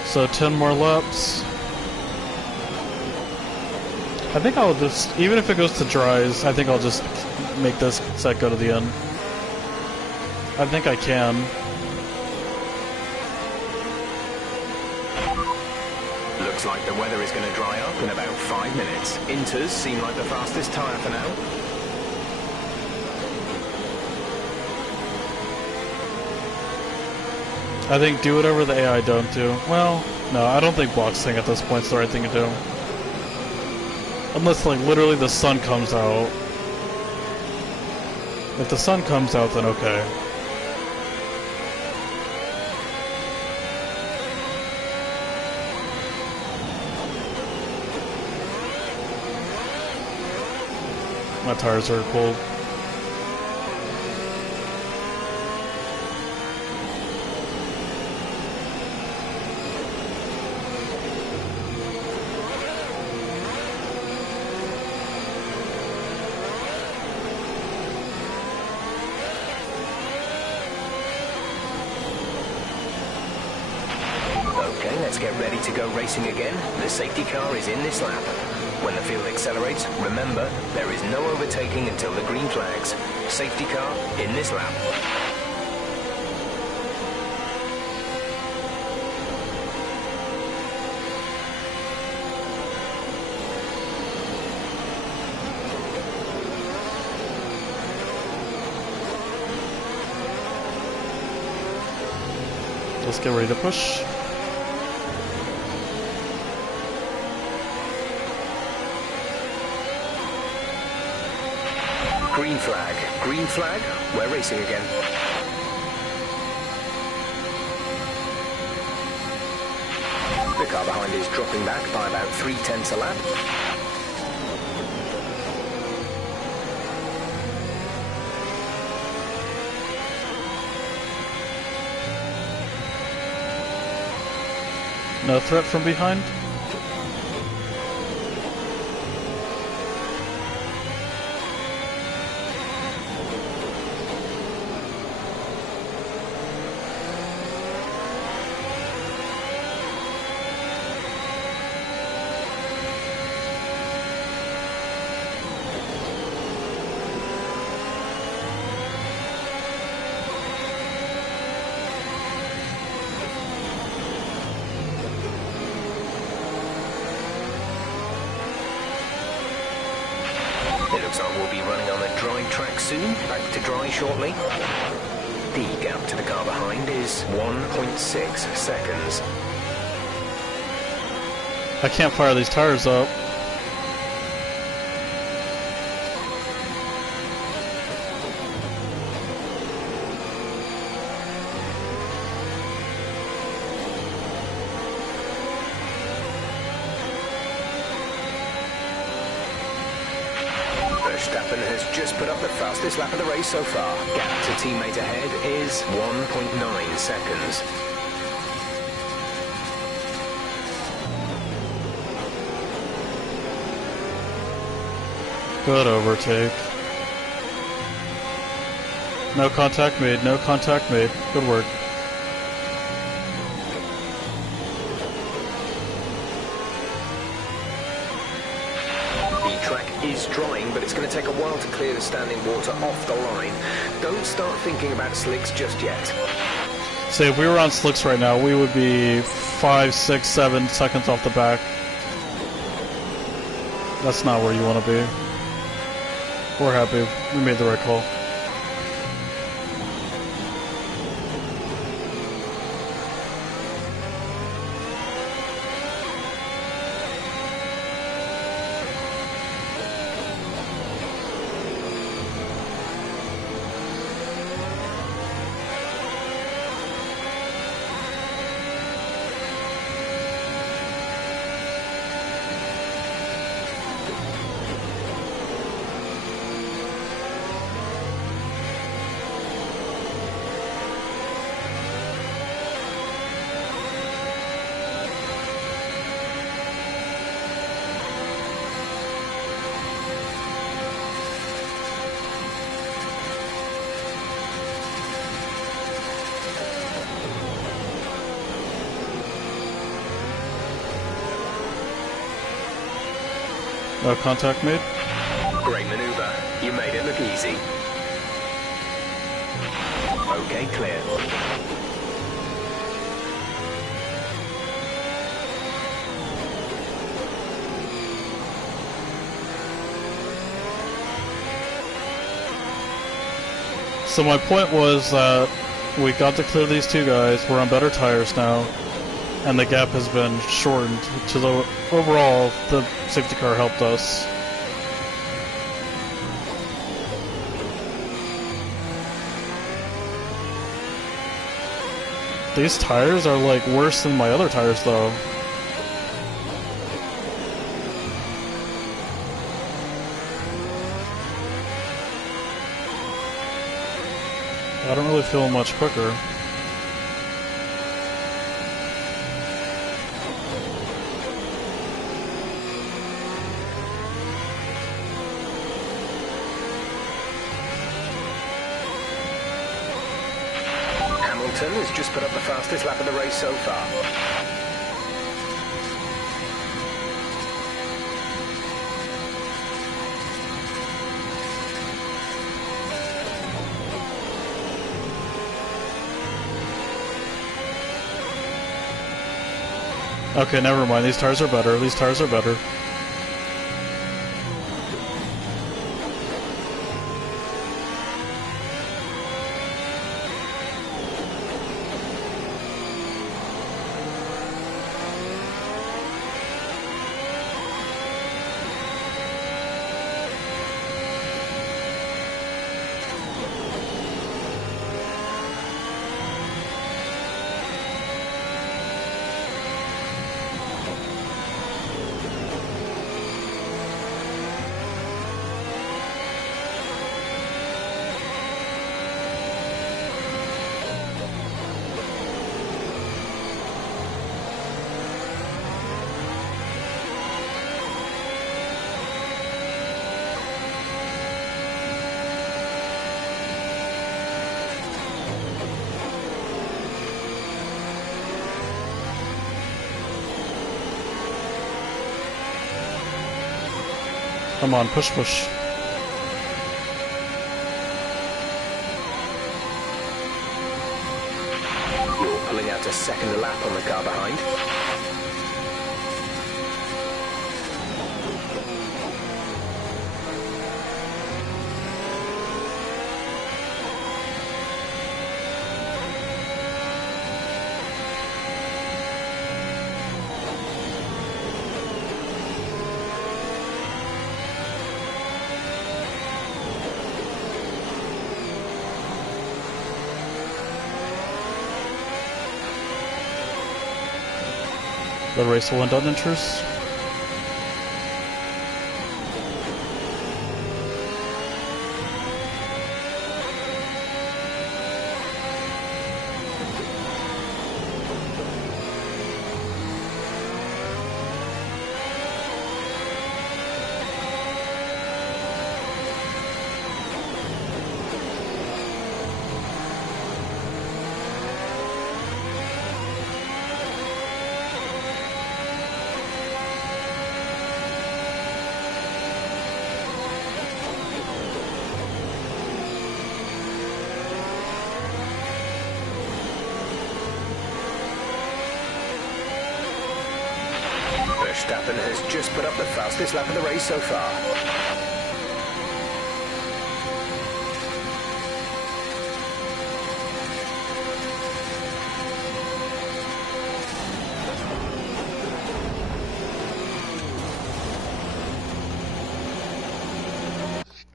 So 10 more laps. I think I'll just, even if it goes to dries, I think I'll just make this set go to the end. I think I can. Looks like the weather is going to dry up in about 5 minutes. Inters seem like the fastest tyre for now. I think do whatever the AI don't do. Well, no, I don't think boxing at this point is the right thing to do. Unless, like, literally the sun comes out. If the sun comes out, then okay. My tires are cold. ready to go racing again? The safety car is in this lap. When the field accelerates, remember, there is no overtaking until the green flags. Safety car in this lap. Let's get ready to push. Green flag. Green flag. We're racing again. The car behind is dropping back by about 3/10 a lap. No threat from behind. It looks like we'll be running on a dry track soon. Back to dry shortly. The gap to the car behind is 1.6 seconds. I can't fire these tires up. Verstappen has just put up the fastest lap of the race so far. Gap to teammate ahead is 1.9 seconds. Good overtake. No contact made, no contact made. Good work. The track is drying, but it's going to take a while to clear the standing water off the line. Don't start thinking about slicks just yet. Say, if we were on slicks right now, we would be 5, 6, 7 seconds off the back. That's not where you want to be. We're happy. We made the right call. No contact made. Great maneuver. You made it look easy. Okay, clear. So my point was that we got to clear these two guys. We're on better tires now, and the gap has been shortened. To the overall, the safety car helped us. These tires are like worse than my other tires, though. I don't really feel much quicker. Hamilton has just put up the fastest lap of the race so far. Okay, never mind. These tires are better. These tires are better. Come on, push, push. You're pulling out a second a lap on the car behind. The race will end on inters. Verstappen has just put up the fastest lap of the race so far.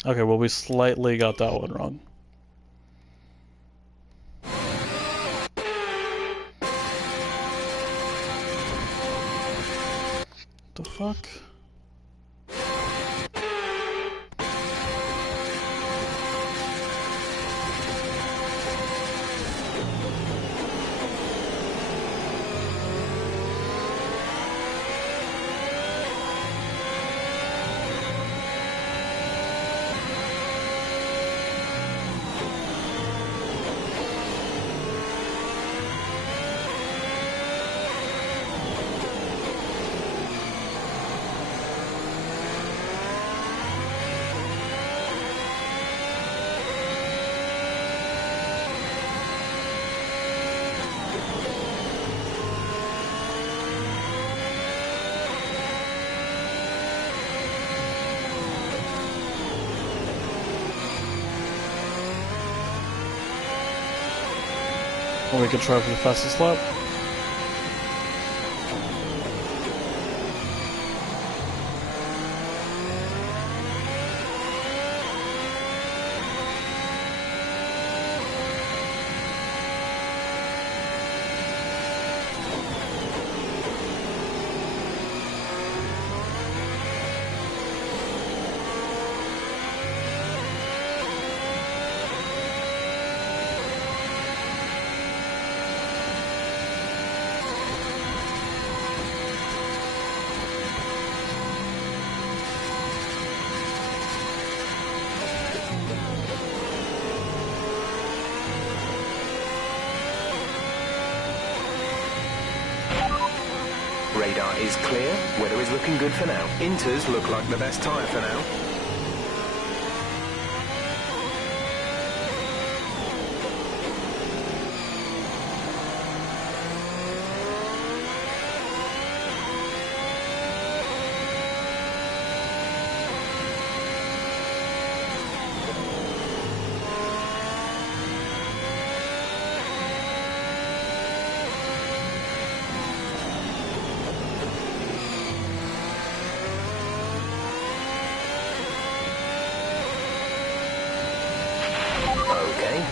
Okay, well, we slightly got that one wrong. The fuck? Well, we could try for the fastest lap. Radar is clear, weather is looking good for now. Inters look like the best tyre for now.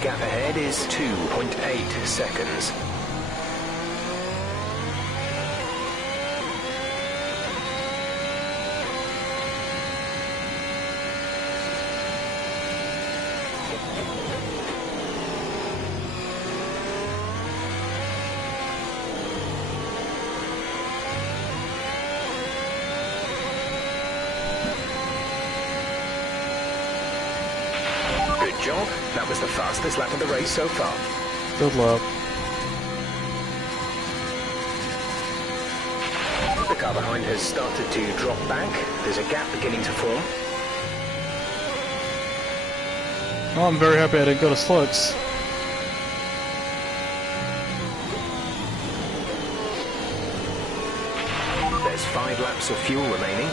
Gap ahead is 2.8 seconds. Good job. That was the fastest lap of the race so far. Good luck. The car behind has started to drop back. There's a gap beginning to form. Oh, I'm very happy I didn't go to slicks. There's 5 laps of fuel remaining.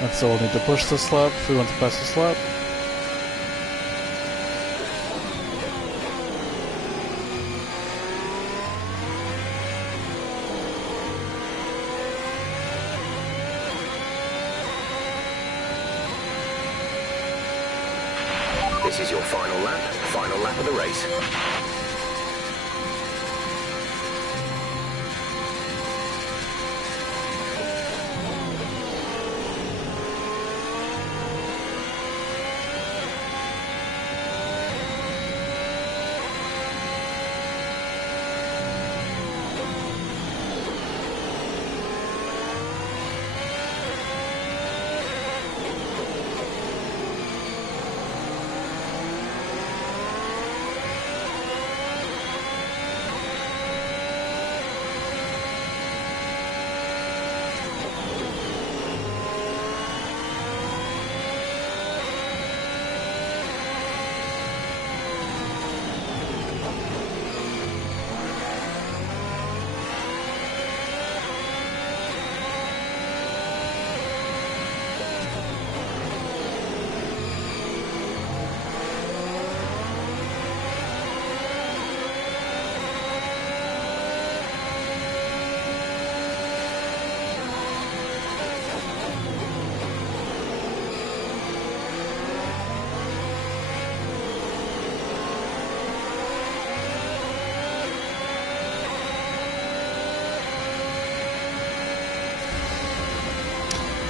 And so we'll need to push this lap if we want to pass this lap. This is your final lap of the race.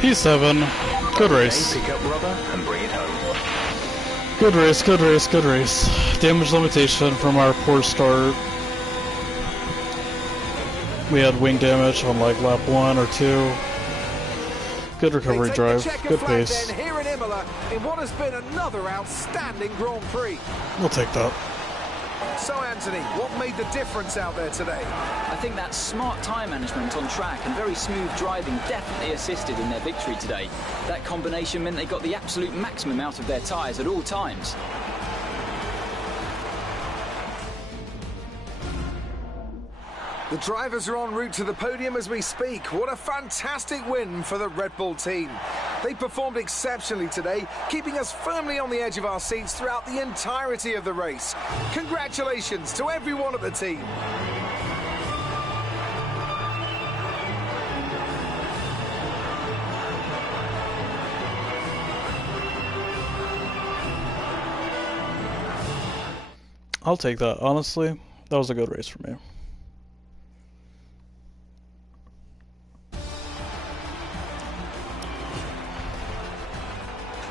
P7. Good race. Pick up rubber and bring it home. Good race, good race, good race. Damage limitation from our poor start. We had wing damage on like lap 1 or 2. Good recovery drive, good pace. Here in Imola, in what has been another outstanding Grand Prix. We'll take that. So Anthony, what made the difference out there today? I think that smart tyre management on track and very smooth driving definitely assisted in their victory today. That combination meant they got the absolute maximum out of their tyres at all times. The drivers are en route to the podium as we speak. What a fantastic win for the Red Bull team. They performed exceptionally today, keeping us firmly on the edge of our seats throughout the entirety of the race. Congratulations to everyone at the team. I'll take that, honestly. That was a good race for me.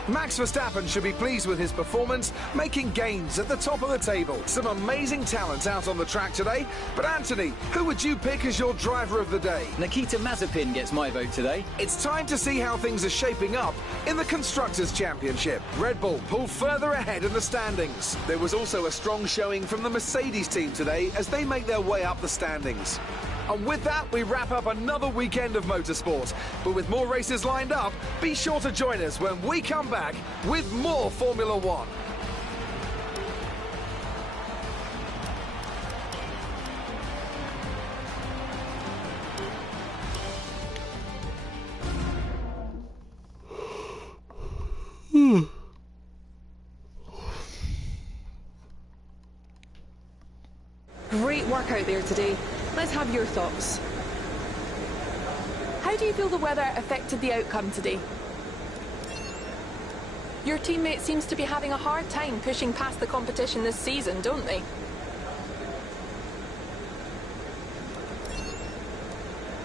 Max Verstappen should be pleased with his performance, making gains at the top of the table. Some amazing talent out on the track today. But Anthony, who would you pick as your driver of the day? Nikita Mazepin gets my vote today. It's time to see how things are shaping up in the Constructors' Championship. Red Bull pull further ahead in the standings. There was also a strong showing from the Mercedes team today as they make their way up the standings. And with that, we wrap up another weekend of motorsport. But with more races lined up, be sure to join us when we come back with more Formula One. Great work out there today. Let's have your thoughts. How do you feel the weather affected the outcome today? Your teammate seems to be having a hard time pushing past the competition this season, don't they?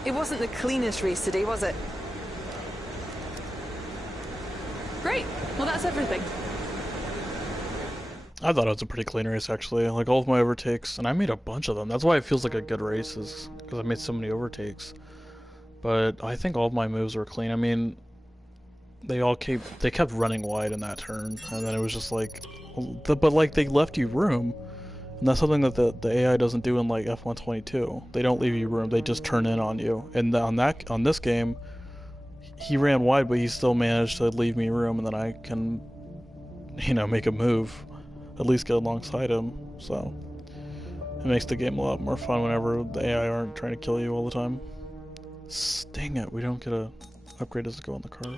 It wasn't the cleanest race today, was it? Great. Well, that's everything. I thought it was a pretty clean race, actually. Like, all of my overtakes, and I made a bunch of them. That's why it feels like a good race, is because I made so many overtakes. But I think all of my moves were clean. I mean, they kept running wide in that turn, and then it was just like, but like, they left you room, and that's something that the AI doesn't do in like F122. They don't leave you room; they just turn in on you. And on this game, he ran wide, but he still managed to leave me room, and then I can, make a move. At least get alongside him, so it makes the game a lot more fun whenever the AI aren't trying to kill you all the time. Dang it, we don't get a upgrade as to go in the car.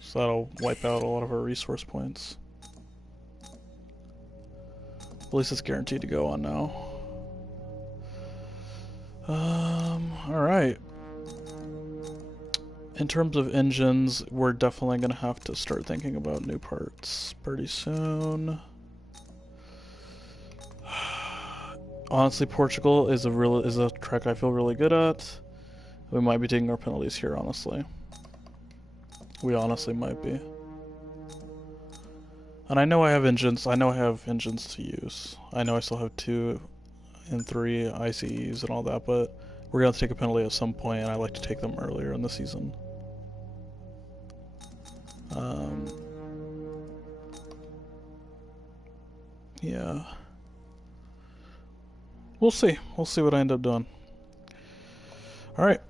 So that'll wipe out a lot of our resource points. At least it's guaranteed to go on now. Alright. In terms of engines, we're definitely going to have to start thinking about new parts pretty soon. Honestly, Portugal is a track I feel really good at. We might be taking our penalties here, honestly. We honestly might be. And I know I have engines to use. I know I still have 2 and 3 ICEs and all that, but we're going to take a penalty at some point, and I like to take them earlier in the season. Yeah. We'll see. We'll see what I end up doing. Alright.